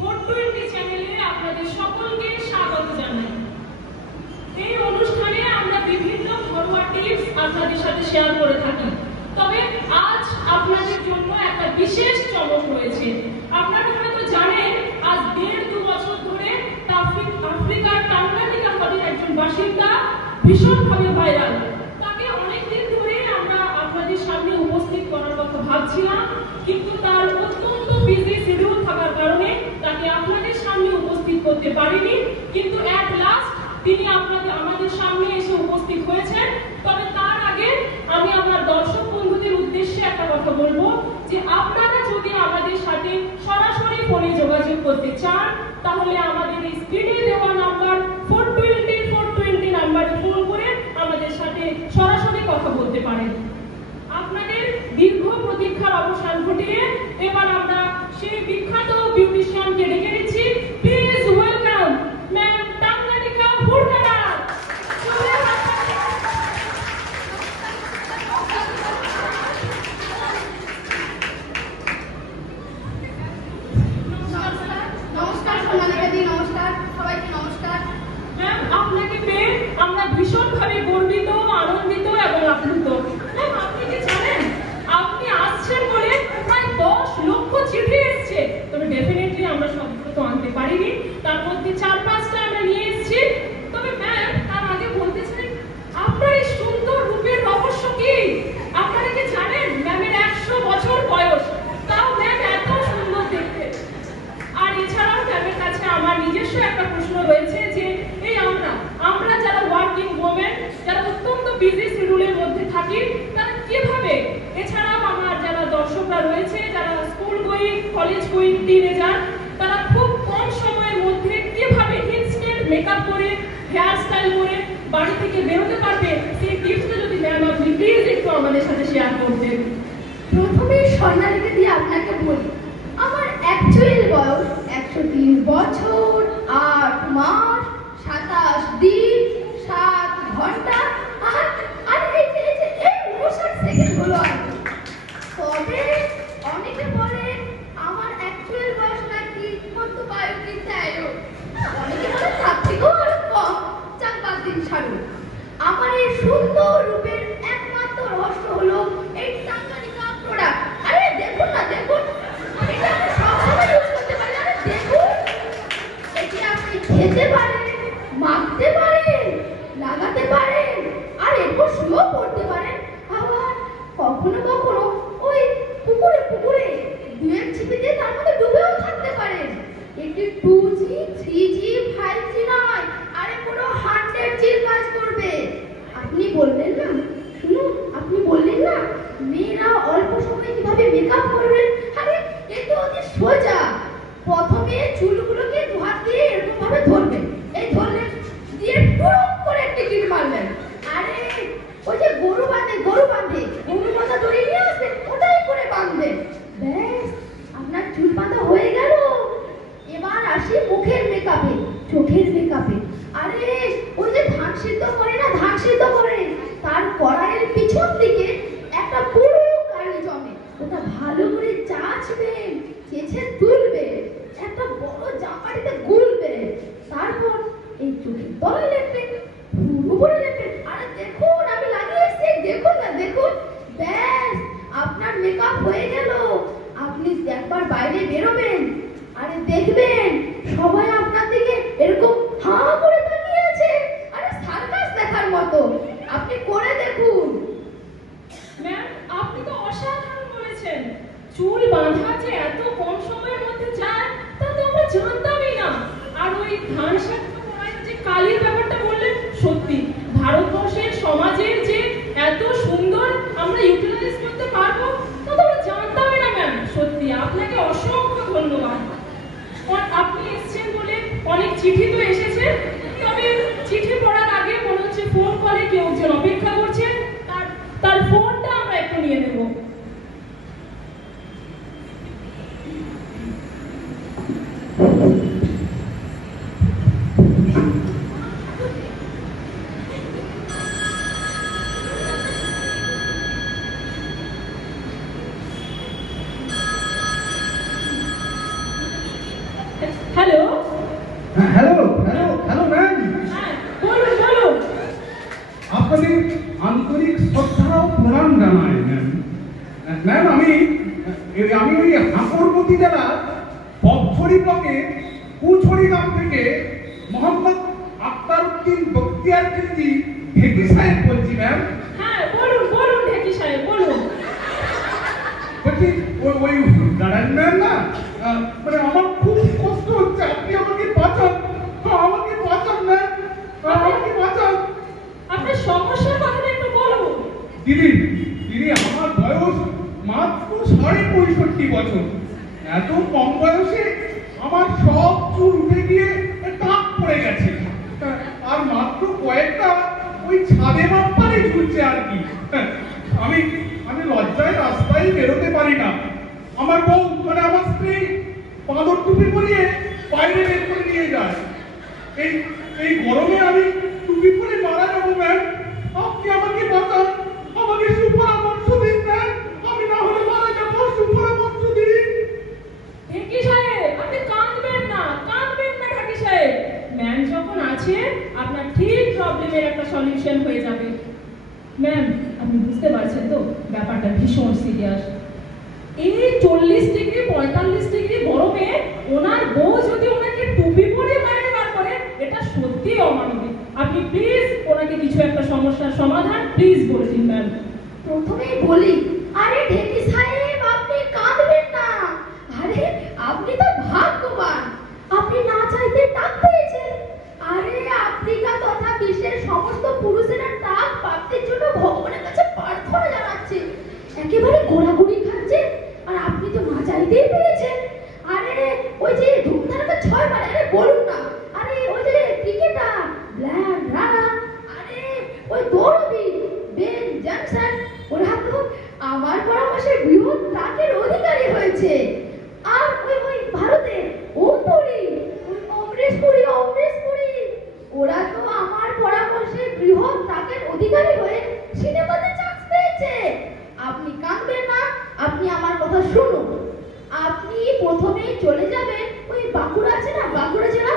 420 চ্যানেলে আপনাদের সকলকে স্বাগত জানাই। এই অনুষ্ঠানে আমরা বিভিন্ন ঘরোয়া টিপস আপনাদের সাথে শেয়ার করে থাকি। তবে আজ আপনাদের জন্য একটা বিশেষ চমক রয়েছে। আপনারা হয়তো জানেন, আজ 1.5-2 বছর ধরে আফ্রিকার টাঙ্গানিকা নদীর একজন বাসিন্দা ভীষণভাবে ভাইরাল। তাকে অনেকদিন ধরে আমরা আপনাদের সামনে উপস্থিত করার কথা ভাবছিলাম, কিন্তু তার অত্যন্ত বিজি শিডিউল থাকার কারণে তাকে আপনাদের সামনে উপস্থিত করতে পারিনি। কিন্তু অ্যাট লাস্ট তিনি আমাদের সামনে এসে উপস্থিত হয়েছেন। তবে তার আগে আমি আমার দর্শক বন্ধুদের উদ্দেশ্যে একটা কথা বলবো, যে আপনারা যদি আমাদের সাথে সরাসরি ফোনে যোগাযোগ করতে চান, তাহলে আমাদের এই স্ক্রিনে দেওয়া নাম্বার 420 নাম্বারে ফোন করে আমাদের সাথে সরাসরি কথা বলতে পারেন। আপনাদের দীর্ঘ প্রতীক্ষার অবসান ঘটিয়ে এবার আমরা সেই বিখ্যাত বিউটিশিয়ানকে ডেকে নিচ্ছি। Please welcome ma'am Tanganika Furkanath. নমস্কার সোনালিকা দি, নমস্কার সবাইকে, নমস্কার ম্যাম, আপনাকে পেয়ে আমরা ভীষণভাবে গর্বিত, আনন্দিত এবং আপ্লুত। ম্যাম, আপনি কি জানেন আপনি আসছেন বলে প্রায় 10 লক্ষ চিঠি এসেছে। তবে ডেফিনেটলি আমরা সবগুলো তো আনতে পারিনি, তার মধ্যে 4-5টা আমরা নিয়ে এসেছি। তবে ম্যাম, তার আগে বলতে চাই, আপনার এই সুন্দর রূপের রহস্য কি? আপনারা কি জানেন ম্যামের 100 বছর বয়স, তাও ম্যাম এত সুন্দর দেখতে। আর এছাড়াও ম্যামের কাছে আমার নিজস্ব একটা প্রশ্ন রয়েছে, যে এই আমরা যারা ওয়ার্কিং ওমেন, যারা অত্যন্ত বিজি শিডিউলের মধ্যে থাকি, তারা কিভাবে, এছাড়াও আমার যারা দর্শকরা রয়েছে, যারা school going, college going teenager, তারা খুব কম সময়ের মধ্যে কিভাবে ইনস্ট্যান্ট মেকআপ করে, হেয়ার স্টাইল করে বাড়ি থেকে বেরোতে পারবে, সেই টিপসটা যদি ম্যাম আপনি প্লিজ একটু আমাদের সাথে শেয়ার করতেন। প্রথমে সোনালিকা দি আপনাকে বলি, আমার অ্যাকচুয়াল বয়স 103 বছর 8 মাস 27 দিন 7 ঘন্টা আর এই 59 সেকেন্ড হলো আর কি। তবে অনেকে বলে আমার অ্যাকচুয়াল বয়স নাকি কত 22-23, অনেকে বলে তার থেকেও আরো কম, 4-5 দিন ছাড়ো। আমার এই সুন্দর রূপের একমাত্র রহস্য হলো এই টাঙ্গানিকা প্রোডাক্ট। আরে দেখুন না, দেখুন, এটা আপনি সবসময় ইউজ করতে পারেন। আরে দেখুন, এটি আপনি খেতে পারেন, মাখতে পারেন, লাগাতে পারেন, আর এরপর শুয়েও পড়তে পারেন। আবার কখনো কখনো ওই পুকুরে 2-1 ছিপে দিয়ে তার মধ্যে ডুবেও থাকতে পারেন। এটি 2G 3G 5G নয়, আরে পুরো 100G কাজ করবে। আপনি বললেন না, শুনুন, আপনি বললেন না মেয়েরা অল্প সময়ে কিভাবে মেকআপ করবেন, আরে এই তো অতি সোজা। প্রথমে চুলগুলোকে 2 হাত দিয়ে এরকম ভাবে ধরবেন, এই ধরলেন, দিয়ে টুক করে টিকিট মারবেন। আরে ওই যে গরু বাঁধা দড়ি নিয়ে আসবেন, ওটাই করে বাঁধবেন। ব্যাস, আপনার চুল বাঁধা হয়ে গেল। এবার আসি মুখের মেকআপে, চোখের মেকআপে। আরে ওই যে ধান সিদ্ধ করে না, ধান সিদ্ধ করে, তার কড়াইয়ের পিছন দিকে একটা পুরো কালি জমে, ওটা ভালো করে চাচবেন, চেঁচে তুলবেন, একটা বড় জামাটিতে গুলবেন, তারপর এই চোখের তলায় লেপবেন, উপরে লেপবেন। আরে দেখুন, আমি লাগিয়ে এসেছি, দেখুন না, দেখুন, ব্যাস আপনার মেকআপ হয়ে গেল। আপনি একবার বাইরে বেরোবেন, আরে দেখবেন সবাই আপনার দিকে এরকম হাঁ করে তাকিয়ে আছে, আরে সার্কাস দেখার মতো। আপনি করে দেখুন। ম্যাম, আপনি তো অসাধারণ বলেছেন। চুল বাঁধা যে এত কম সময়ের মধ্যে যায়, তা তো আমরা জানতামই না। আর ওই ধান সিদ্ধ করার যে কালির ব্যাপারটা বললেন, সত্যি ভারতবর্ষের সমাজের যে এত সুন্দর আমরা ইউটিলাইজ করতে পারবো, তা তো আমরা জানতামই না ম্যাম। সত্যি আপনাকে অসংখ্য ধন্যবাদ। আপনি এসেছেন বলে অনেক চিঠি তো এসেছে, তবে চিঠি পড়ার আগে মনে হচ্ছে ফোন কলে কেউ একজন অপেক্ষা করছে, তার ফোনটা আমরা একটু নিয়ে নেব। Hello. Hello hello hello ma'am, হ্যাঁ, বলুন বলুন। আপনাদের আন্তরিক শ্রদ্ধা ও প্রণাম জানাই ম্যাম। ম্যাম আমি ওই হাঁকরমতি জেলা বকছড়ি ব্লকে কুছড়ি গ্রাম থেকে মোহাম্মদ আক্তার উদ্দিন বখতিয়ার খিলজি ঢেকি সাহেব বলছি ম্যাম। হ্যাঁ, বলুন বলুন ঢেকি সাহেব বলুন। বলছি ওই দাঁড়ান ম্যাম না, মানে আমার খুব কষ্ট হচ্ছে, আপনি আমাকে বাঁচান, আমাকে বাঁচান ম্যাম, আমাকে বাঁচান। আপনার সমস্যার কথাটা একটু বলুন। দিদি দিদি আমার বয়স মাত্র 65 বছর। এত কম বয়সে আমার সব চুল উঠে গিয়ে টাক পড়ে গেছে, আর মাত্র কয়েকটা ওই ছাদে মাপারে ঝুলছে আর কি। আমি আমি লজ্জায় রাস্তায় বেরোতে পারি না। আমার বউ মানে আমার স্ত্রী পাদর টুপি পরিয়ে বাইরে বের করে নিয়ে যায়। এই এই গরমে আমি টুপি পরে মারা যাবো ম্যাম, আপনি আমাকে বাঁচান, আমাকে সুপরামর্শ দিন ম্যাম, আমি না হলে মারা যাবো, সুপরামর্শ দিন। ঢেকি সাহেব আপনি কাঁদবেন না ঢেকি সাহেব। ম্যাম যখন আছে আপনার ঠিক প্রবলেমের একটা সলিউশন হয়ে যাবে। ম্যাম আপনি বুঝতে পারছেন তো ব্যাপারটা ভীষণ সিরিয়াস। এই 40 ডিগ্রি 45 ডিগ্রি গরমে ওনার বউ যদি ওনাকে টুপি পরে বাইরে বার করে, এটা সত্যি অমানবিক। আপনি প্লিজ ওনাকে কিছু একটা সমস্যার সমাধান প্লিজ বলে দিন ম্যাম। প্রথমেই বলি, আরে ঢেকি সাহেব আপনি কাঁদবেন না। আরে আপনি তো ভাগ্যবান, আপনি না চাইতে টাক পেয়েছেন। আরে আফ্রিকা তথা বিশ্বের সমস্ত পুরুষেরা টাক প্রাপ্তির জন্য ভগবানের কাছে প্রার্থনা জানাচ্ছে, একেবারে গোড়াগুড়ি খাচ্ছে, আর আপনি তো না চাইতেই পেয়েছেন। আরে ওই যে ধুমধারাকা 6 বার, আরে বলুন না, আরে ওই যে ক্রিকেটার ব্ল্যান রানা, আরে ওই দৌড়বিদ বেন জনসন, ওরা তো আমার পরামর্শে বৃহৎ টাকের অধিকারী হয়েছে। আর ওই ভারতের ওম পুরী, ওই অমরেশ পুরী, ওরা তো আমার পরামর্শে বৃহৎ টাকের অধিকারী হয়ে সিনেমাতে চান্স পেয়েছে। আপনি কাঁদবেন না, আপনি আমার কথা শুনুন। আপনি প্রথমেই চলে যাবেন ওই বাঁকুড়া আছে না, বাঁকুড়া জেলা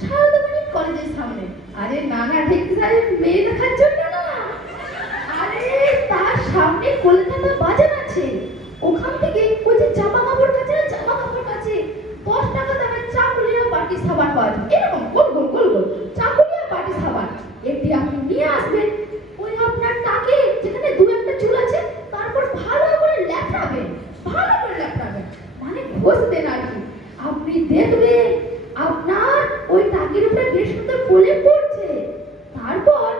সারদামণি কলেজের সামনে। আরে নানা ঢেকি সাহেব মেয়ে দেখার জন্য না, আরে তার সামনে কলকাতা বাজার আছে, ওখান থেকে ওই যে জামা কাপড় কাছে 10 টাকা দামের চাকুলিয়া বাটি সাবান পাওয়া যায়, এরকম গোল গোল চাকুলিয়া বাটি সাবান। এটি আপনি নিয়ে আসবেন, ওই আপনার টাকে যেখানে দু একটা চুল আছে তারপর ভালো করে ল্যাপটাবেন, মানে ঘষবেন আর কি। আপনি দেখবেন আপনার ওই টাকের উপরে বেশ সুন্দর প্রলেপ পড়ছে। তারপর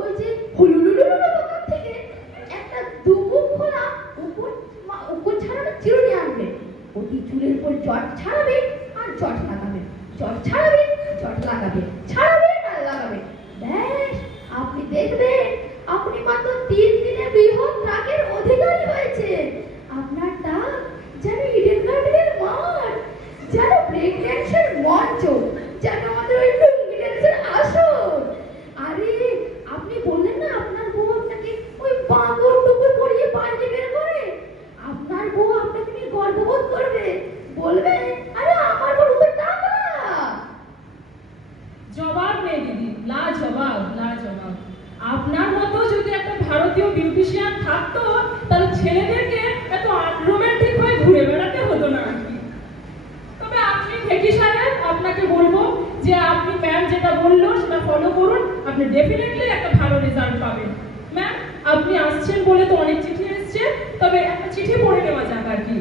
ওই যে হুলুলুলুলু দোকান থেকে একটা দুমুখ খোলা উপর ছাড়ানো চিরুনি আনবেন, ওটি চুলের উপর জট ছাড়াবেন আর জট লাগাবেন, ছাড়াবেন আর লাগাবেন। ব্যাস আপনি দেখবেন আপনি মাত্র 3 দিনে বৃহৎ টাকের অধিকারী হয়েছে। আপনার টাক যেন ইডেন গার্ডেনের মাঠ, যেন ব্রেক ড্যান্সের মঞ্চ, যেন আমাদের ওই লুঙ্গি ড্যান্সের আসর। আরে আপনি বললেন না আপনার বউ আপনাকে ওই বাঁদর টুকুর পরিয়ে বাইরে বের করে, আপনার বউ আপনাকে নিয়ে গর্ববোধ করবে, বলবে আরে আমার বউ তো টাকা। জবাব নেই দিদি, লাজবাব। আপনার মতো যদি একটা ভারতীয় বিউটিশিয়ান থাকতো তাহলে ছেলেদেরকে এত আনরোম্যান্টিক হয়ে ঘুরে বেড়াতে হতো না আর কি। তবে আপনি ঢেকি সাহেব আপনাকে বলবো যে আপনি ম্যাম যেটা বললো সেটা ফলো করুন, আপনি ডেফিনেটলি একটা ভালো রেজাল্ট পাবেন। ম্যাম আপনি আসছেন বলে তো অনেক চিঠি এসছে, তবে একটা চিঠি পড়ে নেওয়া যাক আর কি।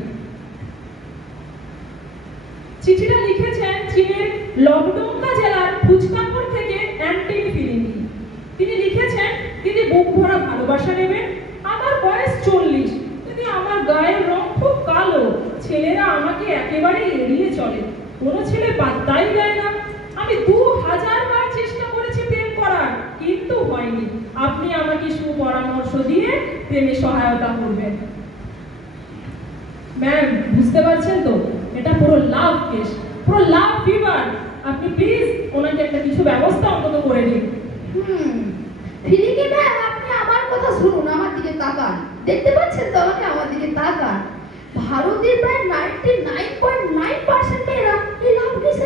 চিঠিটা লিখেছেন চীনের লকডঙ্কা জেলার ফুচকাপুর থেকে অ্যান্টনি ফিলিনি। তিনি লিখেছেন, দিদি বুক ভরা ভালোবাসা নেবেন, আমার বয়স 40, দিদি আমার গায়ের রং খুব কালো, ছেলেরা আমাকে একেবারে এড়িয়ে চলে, কোনো ছেলে পাত্তাই দেয় না, আমি 2000 বার চেষ্টা করেছি প্রেম করার কিন্তু হয়নি, আপনি আমাকে সুপরামর্শ দিয়ে প্রেমে সহায়তা করবেন। ম্যাম বুঝতে পারছেন তো, এটা পুরো লাভ কেস, পুরো লাভ ফিভার। আপনি প্লিজ ওনাকে একটা কিছু ব্যবস্থা অন্তত করে দিন। ফিরিকে ম্যাম আপনি আমার কথা শুনুন, আমার দিকে তাকান, দেখতে পাচ্ছেন তো আমাকে, আমার দিকে তাকান। ভারতের প্রায় 99.9% মেয়েরা এই লাভ কেসে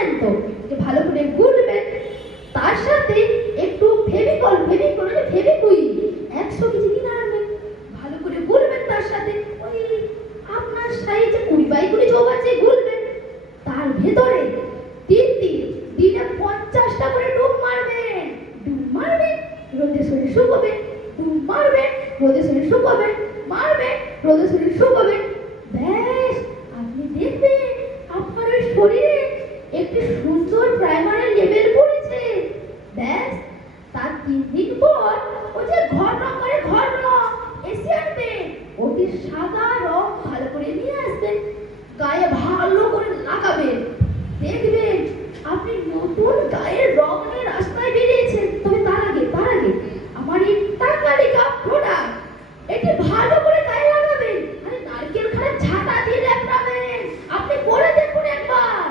জানেন তো যে ভালো করে গুলবেন, তার সাথে একটু ফেভিকল ফেভিকুইক 100 কেজি কিনে আনবেন, ভালো করে গুলবেন, তার সাথে ওই আপনার সাইজে 20 x 20 চৌবাচ্চে গুলবেন, তার ভেতরে দিনে 50টা করে ডুব মারবেন, রোদে শরীর শুকোবেন, ডুব মারবেন, রোদে শরীর শুকোবেন, মারবেন, রোদে শরীর শুকোবেন। ব্যাস, আপনি দেখবেন আপনার ওই শরীরে একটি সুন্দর প্রাইমারি লেভেল পড়েছে। ব্যাস, তার 3 দিন পর ওই যে ঘর রং এসে আনবেন, ওটি সাদা রং ভালো করে নিয়ে আসবেন, গায়ে ভালো করে লাগাবেন, দেখবেন আপনি নতুন গায়ের রং নিয়ে রাস্তায় বেরিয়েছেন। তবে তার আগে আমার এই টাঙ্গালিকা প্রোডাক্ট, এটি ভালো করে গায়ে লাগাবেন, আরে নারকেল খাড়া ছাতা দিয়ে লাগাবেন, আপনি করে দেখুন একবার।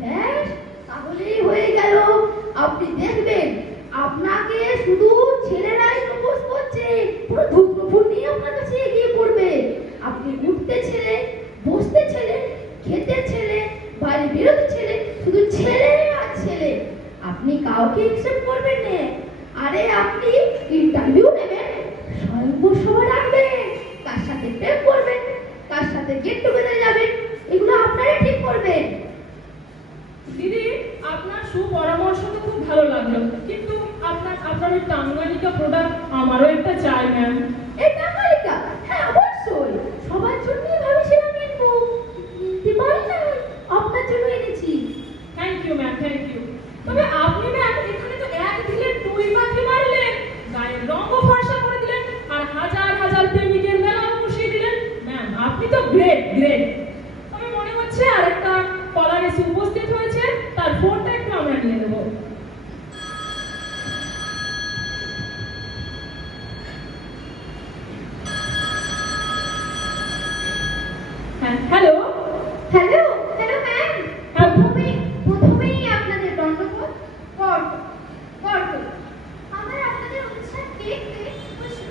ব্যাস, তাহলেই হয়ে গেল। আপনি দেখবেন আপনাকে শুধু ছেলেরাই প্রপোজ করছে, পুরো ধুপধুপুর নিয়ে আপনার কাছে এগিয়ে পড়বে। আপনি উঠতে ছেলে, বসতে ছেলে, খেতে ছেলে, বাড়ি বেরোতে ছেলে, শুধু ছেলে আর ছেলে। আপনি কাউকে অ্যাকসেপ্ট করবেন না। আরে আপনি ইন্টারভিউ নেবেন, স্বয়ংবর রাখবেন, কার সাথে প্রেম করবেন, কার সাথে গেট টুগেদার যাবেন, এগুলো আপনারাই ঠিক করবেন। দিদি, আপনার সুপরামর্শ তো খুব ভালো লাগলো, কিন্তু আপনার ওই টাঙ্গালিকা প্রোডাক্ট আমারও একটা চাই ম্যাম। এই টাঙ্গালিকা? হ্যাঁ, অবশ্যই, সবার জন্যই ভেবেছিলাম কিনবো, কিনতে পারি না, আপনার জন্য এনেছি। Thank you ma'am, thank you. তবে আপনি ম্যাম এখানে তো এক দিলে 2 পাখি মারলেন, গায়ের রঙও ফর্সা করে দিলেন, আর হাজার হাজার প্রেমিকের মেলাও বসিয়ে দিলেন। ম্যাম আপনি তো গ্রেট। তবে মনে হচ্ছে আরেকটা কলার এসে উপস্থিত হয়েছে, তার ফোনটা একটু আমরা নিয়ে নেবো। হ্যাঁ, হ্যালো ম্যাম। প্রথমেই আপনাদের দণ্ডবোধ করত। আমার আপনাদের অনুষ্ঠান দেখতে খুশি।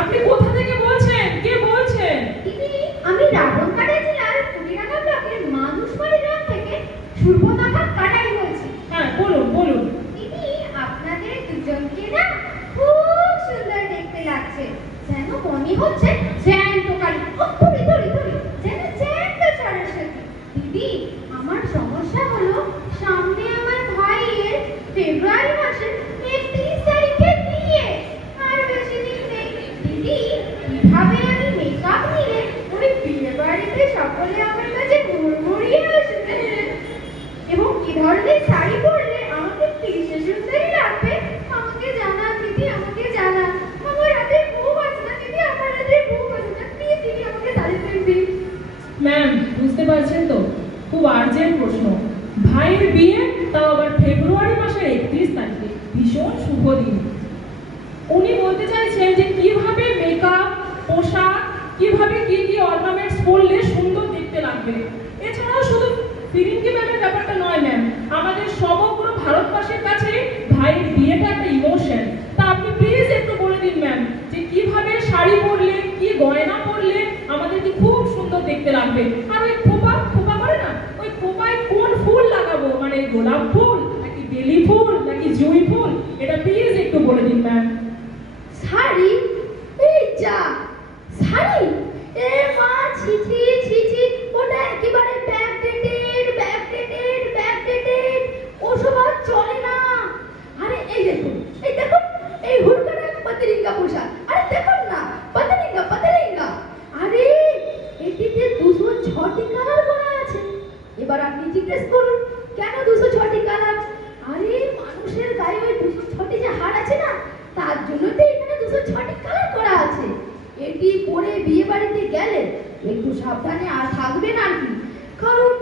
আপনি কোথা থেকে বলছেন? কে বলছেন? দিদি, আমি রাবণকাটা জেলার কুড়িরাঙ্গা ব্লকের মানুষবাড়ি গ্রাম থেকে সুব্রতনাথ কাটারি বলছি। হ্যাঁ, বলুন। দিদি, আপনাদের দুজনকে না খুব সুন্দর দেখতে লাগছে, যেন মনে হচ্ছে জ্যান্ত কালী, যেন জ্যান্ত সরস্বতী। দিদি, আমার সমস্যা হলো সামনে আমার ভাইয়ের ফেব্রুয়ারি মাসের 31 তারিখে বিয়ে, আর বেশি দিন নেই। দিদি, কিভাবে আমি মেকআপ নিলে ওই বিয়ে বাড়িতে সকলে আমার কাছে মুড়মুড়িয়ে আসবে, এবং কি ধরনের শাড়ি পরলে আমাকে বিশেষ সুন্দরী লাগবে, আমাকে জানান দিদি, আমাকে জানান। আমার হাতে বুক আছে না দিদি, আমার হাতে বুক আছে না, প্লিজ দিদি আমাকে সাজেশন দিন। ম্যাম বুঝতে পারছেন তো, খুব আর্জেন্ট প্রশ্ন। ভাইয়ের বিয়ে, তাও আবার ফেব্রুয়ারি মাসের 31 তারিখে, ভীষণ শুভ দিন। উনি বলতে চাইছেন যে কিভাবে মেকআপ, পোশাক, কিভাবে কি অর্নামেন্টস পরলে সুন্দর দেখতে লাগবে। এছাড়াও শুধু ফিরিঙ্গি ম্যামের ব্যাপারটা নয় ম্যাম, আমাদের সমগ্র ভারতবাসীর কাছে ভাইয়ের বিয়েটা একটা ইমোশন। তা আপনি প্লিজ একটু বলে দিন ম্যাম, যে কিভাবে শাড়ি পরলে, কি গয়না পরলে আমাদেরকে খুব সুন্দর দেখতে লাগবে। আর ওই খোপা করে না, ওই খোপায় কোন ফুল লাগাবো, মানে গোলাপ ফুল নাকি বেলি ফুল নাকি জুঁই ফুল, এটা প্লিজ একটু বলে দিন ম্যাম। শাড়ি? এই যা শাড়ি, এ মা, ছি, ওটা একেবারে ব্যাকডেটেড, ওসব আর চলে না। আরে এই দেখুন, এই হুড়কাটা পাতরিঙ্গা পোশাক, আরে দেখুন না, পাতরিঙ্গা। আরে এটিতে 206টি কালার করা আছে। এবার আপনি জিজ্ঞেস করুন কেন 206টি কালার? আরে মানুষের গায়ে ওই 206টি যে হাড় আছে না, তার জন্য তো এখানে 206টি কালার করা আছে। এটি পরে বিয়ে বাড়িতে গেলে একটু সাবধানে আর থাকবেন আর কি, কারণ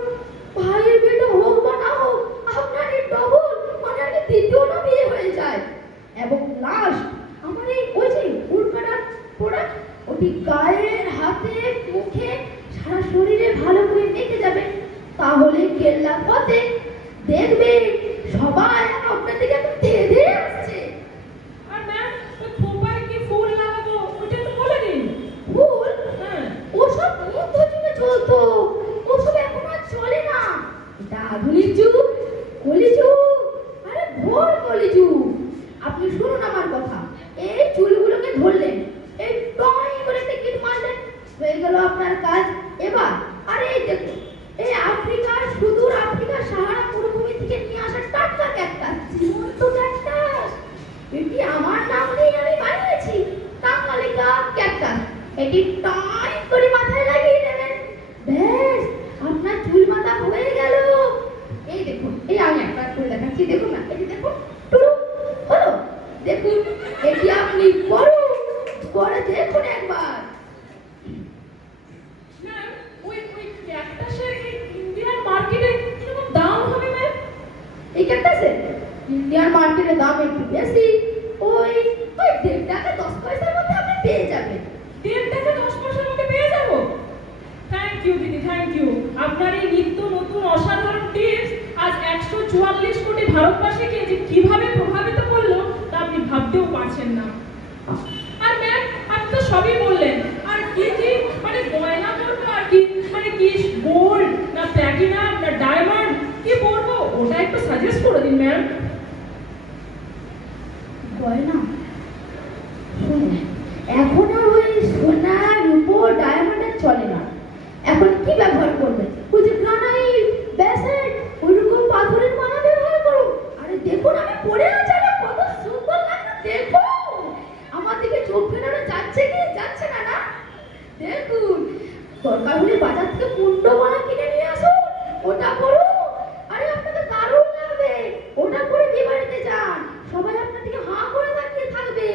ভাইয়ের বিয়েটা হোক বা না হোক, আপনার এই ডবল মানে আগে দ্বিতীয়টা বিয়ে হয়ে যায়। এবং লাস্ট আমার এই ওই যে উল্কাটা প্রোডাক্ট, ওটি গায়ের, হাতে, মুখে, সারা শরীরে ভালো করে মেখে যাবেন, তাহলে কেল্লা পথে দেখবেন সবাই আপনার দিকে একটু ধেয়ে আসছে। আর ম্যাম ওই খোপায় কি ফুল লাগাবো, ওটা তো বলে দিন। ফুল? হ্যাঁ, ওসব তো চলতো, ওসব এখন আর চলে না। এটা আধুনিক যুগ, কলিযুগ, আরে ভোর কলিযুগ। আপনি শুনুন আমার কথা, এই চুলগুলোকে ধরলেন, এই টয় করে টিকিট মারলেন, হয়ে গেল আপনার কাজ। এবার আরে এই দেখুন, এই আফ্রিকার, সুদূর আফ্রিকার সাহারা মরুভূমি থেকে নিয়ে আসা টাটকা ক্যাকটাস, জীবন্ত ক্যাকটাস। এটি আমার নাম দিয়ে আমি বানিয়েছি, টাঙ্গালিকা ক্যাকটাস। এটি টয় করে মাথায় লাগিয়ে দেবেন, ব্যাস আপনার চুল বাঁধা হয়ে গেল। এই দেখুন, এই আমি একটা করে দেখাচ্ছি, দেখুন না, এটি দেখুন, টুরু হলো। দেখুন, এটি আপনি করুন, করে দেখুন একবার। ম্যাম, ওই ক্যাকটাসের ইন্ডিয়ান মার্কেটে কিরকম দাম হবে ম্যাম? এই ক্যাকটাসের ইন্ডিয়ান মার্কেটে দাম একটু বেশি, ওই 1.5 টাকা 10 পয়সার মধ্যে আপনি পেয়ে যাবেন। 1.5 টাকা 10 পয়সার মধ্যে পেয়ে যাবো? থ্যাংক ইউ দিদি, থ্যাংক ইউ। আপনার এই নিত্য নতুন অসাধারণ টিপস আজ 144 কোটি ভারতবাসীকে যে কিভাবে প্রভাবিত করলো তা আপনি ভাবতেও পারছেন না। আর ম্যাম, আপনি তো সবই বললেন, আর কি কি মানে গয়না পরবো, আর কি মানে কি গোল্ড না প্ল্যাটিনাম না ডায়মন্ড কি পরবো, ওটা একটু সাজেস্ট করে দিন ম্যাম। গয়না শুনুন, এখন আর ওই সোনা রূপো ডায়মন্ডের চলে না। এখন কি ব্যবহার করবে? ওই যে গ্রানাইট, ব্যাসল্ট, ওইরকম পাথরের মালা ব্যবহার করুন। আরে দেখুন, আমি পরে আছি, না কত সুন্দর লাগছে, দেখুন আমার দিকে চোখ ফেরানো যাচ্ছে কি যাচ্ছে না? না দেখুন, দরকার হলে বাজার থেকে কুন্ড মালা কিনে নিয়ে আসুন, ওটা করুন। আরে আপনাকে দারুণ লাগবে, ওটা করে বিয়ে বাড়িতে যান, সবাই আপনার দিকে হাঁ করে তাকিয়ে থাকবে।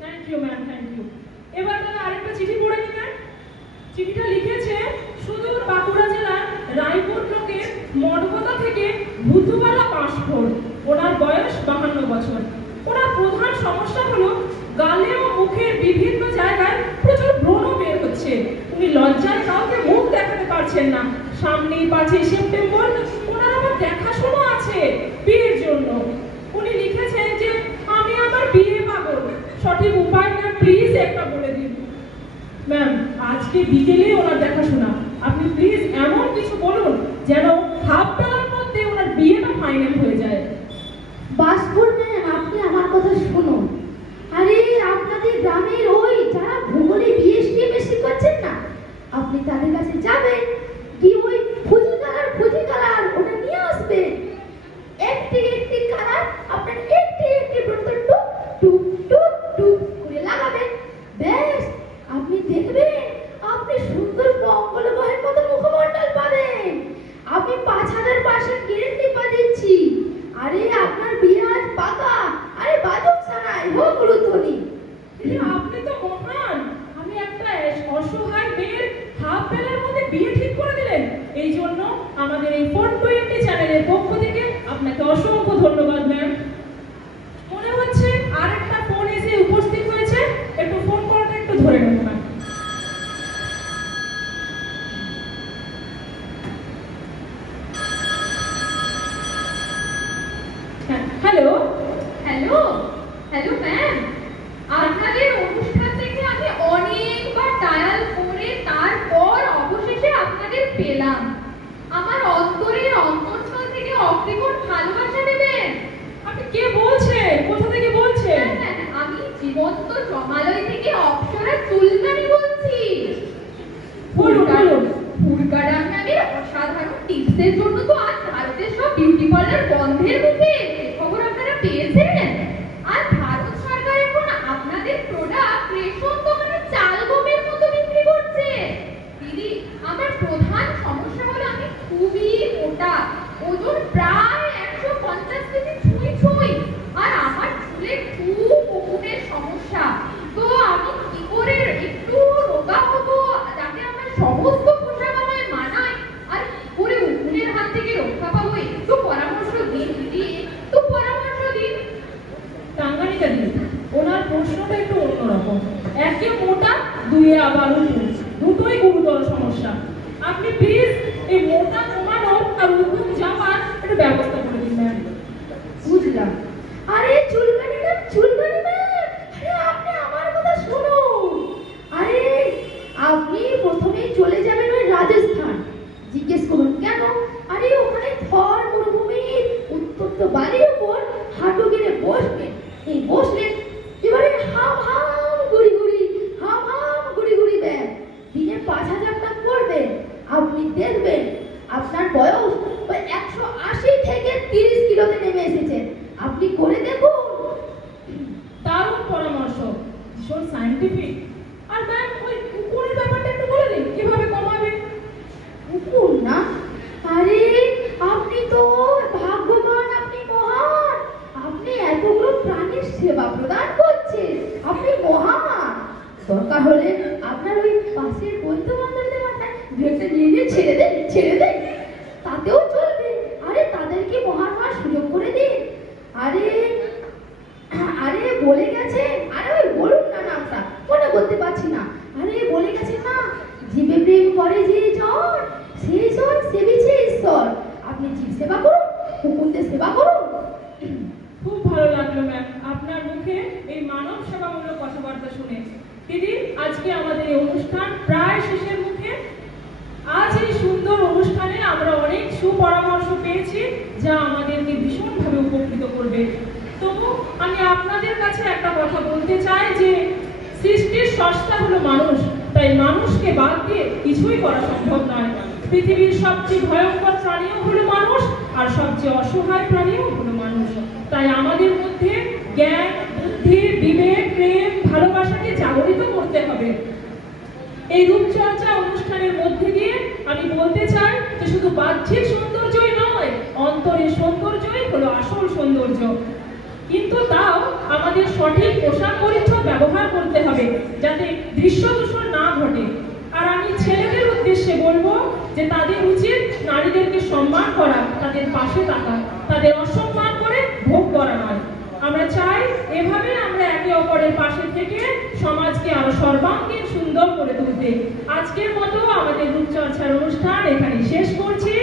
Thank you ma'am, thank you. এবার তাহলে আরেকটা চিঠি পড়ে নিন ম্যাম। চিঠিটা লিখেছে সুদূর বাঁকুড়া জেলার রায়পুর ব্লকের মডগদা থেকে ভুতুবালা পাঁশফোর। ওনার বয়স 52 বছর। ওনার প্রধান সমস্যা হলো গালে ও মুখের বিভিন্ন জায়গায় প্রচুর ব্রণ বের হচ্ছে। উনি লজ্জায় কাউকে মুখ দেখাতে পারছেন না। সামনেই 5ই সেপ্টেম্বর, ওনার আবার দেখাশোনা আছে বিয়ের জন্য। উনি লিখেছেন যে আমি আমার বিয়ে পাগল, সঠিক উপায়টা প্লিজ একটা বলে দিন। ম্যাম, আজকে বিকেলে ওনার দেখাশোনা, আপনি প্লিজ এমন কিছু বলুন যেন হাফ বেলার মধ্যে ওনার বিয়েটা ফাইনাল হয়ে যায়। বাসপুর ম্যাম, আপনি আমার কথা শুনুন। আরে আপনাদের গ্রামের ওই যারা ভূগোলে বিএসটি বেশি করছেন না, আপনি তাদের কাছে যাবেন, গিয়ে ওই ফুজি কালার ওটা নিয়ে আসবেন। একটি কালার আপনার একটি বৃত্ত টুক টুক টুক টুক করে লাগাবেন, ব্যাস আপনি দেখবেন আপনি সুন্দর মঙ্গলময়ের মতো মুখমণ্ডল পাবেন। আপনি 5000% গ্যারেন্টি দিচ্ছি। আরে আপনার বিয়ে আজ পাকা, আরে বাজুক সানাই হোক রুতনি। আপনি তো মহান, আমি একটা অসহায় মেয়ের হাফ বেলার মধ্যে বিয়ে ঠিক করে দিলেন। এই জন্য আমাদের এই 420 চ্যানেলের পক্ষ থেকে আপনাকে অসংখ্য ধন্যবাদ ম্যাম। মনে হচ্ছে আরেকটা ফোন এসে উপস্থিত হয়েছে, একটু ফোন করাটা একটু ধরে নেব ma'am. Hello hello hello ma'am, আপনাদের অনুষ্ঠান থেকে আমি অনেকবার ডায়াল করে তারপর অবশেষে আপনাদের পেলাম। আমার অন্তরের অন্তঃস্থল থেকে অপ্রিকর ভালোবাসা দেবেন। আপনি কে বলছেন, কোথা থেকে বলছেন? আমি জীবন্ত জমালয় থেকে অপ্সরা চুলকানি বলছি। বলুন বলুন। ফুরগাডাং নামের অসাধারণ টিপসের জন্য তো আজ ভারতের সব বিউটি পার্লার বন্ধের মুখে, খবর আপনারা পেয়েছেন। আর ভারত সরকার এখন আপনাদের প্রোডাক্ট রেশন দোকানে চাল গমের মতো বিক্রি করছে। দিদি, আমার প্রধান সমস্যা হলো আমি খুবই মোটা, ওজন প্রায় 150 কেজি ছুঁই। আর আমার চুলে খুব উকুনের সমস্যা, তো আমি কি করে একটু রোগা হবো যাতে আমার সমস্ত পোশাক আমায় মানায়, আর কি করে উকুনের হাত থেকে রক্ষা পাবো, একটু পরামর্শ দিন দিদি, একটু পরামর্শ দিন। টাঙ্গানিকা দিন, ওনার প্রশ্নটা একটু অন্যরকম। একে মোটা, দুয়ে আবার উকুন, দুটোই গুরুতর সমস্যা। আপনি প্লিজ এই মোটা কমানো আর উকুন যাওয়ার একটা ব্যবস্থা করে দিন ম্যাম। আপনি দেখবেন আপনার বয়স ওই 180 থেকে 30 কিলোতে নেমে এসেছে। আপনি করে দেখুন। দারুণ পরামর্শ, ভীষণ সায়েন্টিফিক। আর ম্যাম ওই কুকুরের ব্যাপারটা একটু বলে দিন, কিভাবে কমাবে? কুকুর না? আরে আপনি তো ভাগ্যবান, আপনি মহান। আপনি এতগুলো প্রাণীর সেবা প্রদান করছেন, আপনি মহান। দরকার হলে আপনার ওই পাশের বন্ধু বান্ধবদের মাথায় দু একটা নিয়ে ছেড়ে দেন, তাতেও চলবে। আরে তাদেরকে মহান হওয়ার সুযোগ করে দিন। আরে আরে বলে গেছে, আরে ওই বলুন না নামটা, মনে করতে পারছি না। আরে বলে গেছে না, জীবে প্রেম করে যে জন, সেই জন সেবিছে ঈশ্বর। আপনি জীব সেবা করুন, কুকুরদের সেবা করুন। খুব ভালো লাগলো ম্যাম আপনার মুখে এই মানব সেবামূলক কথাবার্তা শুনে। দিদি, আজকে আমাদের এই অনুষ্ঠান প্রায় শেষের মুখে। আজ এই সুন্দর অনুষ্ঠানে আমরা অনেক সুপরামর্শ পেয়েছি, যা আমাদেরকে ভীষণভাবে উপকৃত করবে। তবু আমি আপনাদের কাছে একটা কথা বলতে চাই যে সৃষ্টির স্রষ্টা হলো মানুষ, তাই মানুষকে বাদ দিয়ে কিছুই করা সম্ভব নয়। পৃথিবীর সবচেয়ে ভয়ঙ্কর প্রাণীও হলো মানুষ, আর সবচেয়ে অসহায় প্রাণীও হলো মানুষ। তাই আমাদের মধ্যে জ্ঞান, বুদ্ধি, বিবেক, প্রেম, ভালোবাসাকে জাগরিত করতে হবে। এই রূপচর্চা অনুষ্ঠানের মধ্যে দিয়ে আমি বলতে চাই যে শুধু বাহ্যিক সৌন্দর্যই নয়, অন্তরের সৌন্দর্যই হলো আসল সৌন্দর্য। কিন্তু তাও আমাদের সঠিক পোশাক পরিচ্ছদ ব্যবহার করতে হবে, যাতে দৃশ্য দূষণ না ঘটে। আর আমি ছেলেদের উদ্দেশ্যে বলবো যে তাদের উচিত নারীদেরকে সম্মান করা, তাদের পাশে থাকা, তাদের অসম্মান করে ভোগ করা নয়। আমরা চাই এভাবে আমরা একে অপরের পাশে থেকে সমাজকে আরো সর্বাঙ্গীন সুন্দর করে তুলতে। আজকের মতো আমাদের রূপচর্চার অনুষ্ঠান এখানে শেষ করছি।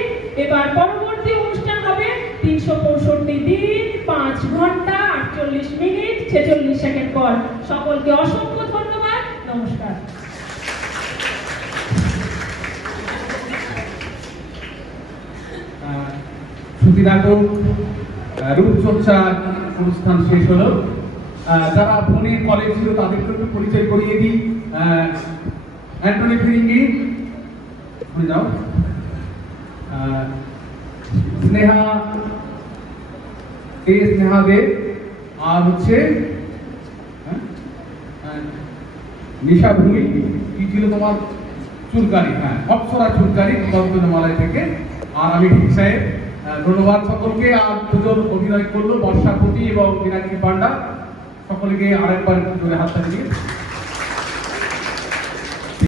এবার পরবর্তী অনুষ্ঠান হবে 365 দিন 5 ঘন্টা 48 মিনিট 46 সেকেন্ড পর। সকলকে অসংখ্য ধন্যবাদ, নমস্কার। শ্রুতি নাটক রূপচর্চা অনুষ্ঠান শেষ হলো। যারা ফোনে কলেজ ছিল তাদেরকে একটু পরিচয় করিয়ে দিই। অ্যান্টনি ফিরিঙ্গি, যাও। স্নেহা দে, আর হচ্ছে নিশা ভূমি। কি ছিল তোমার? চুলকারি। হ্যাঁ, অপ্সরা চুলকারি, কল্পনামালায় থেকে। আর আমি ঠিক সাহেব। ধন্যবাদ সকলকে। আর দুজন অভিনয় করলো, বর্ষাপতি এবং মীনাক্ষী পান্ডা। সকলকে আরেকবার হাততালি দিয়ে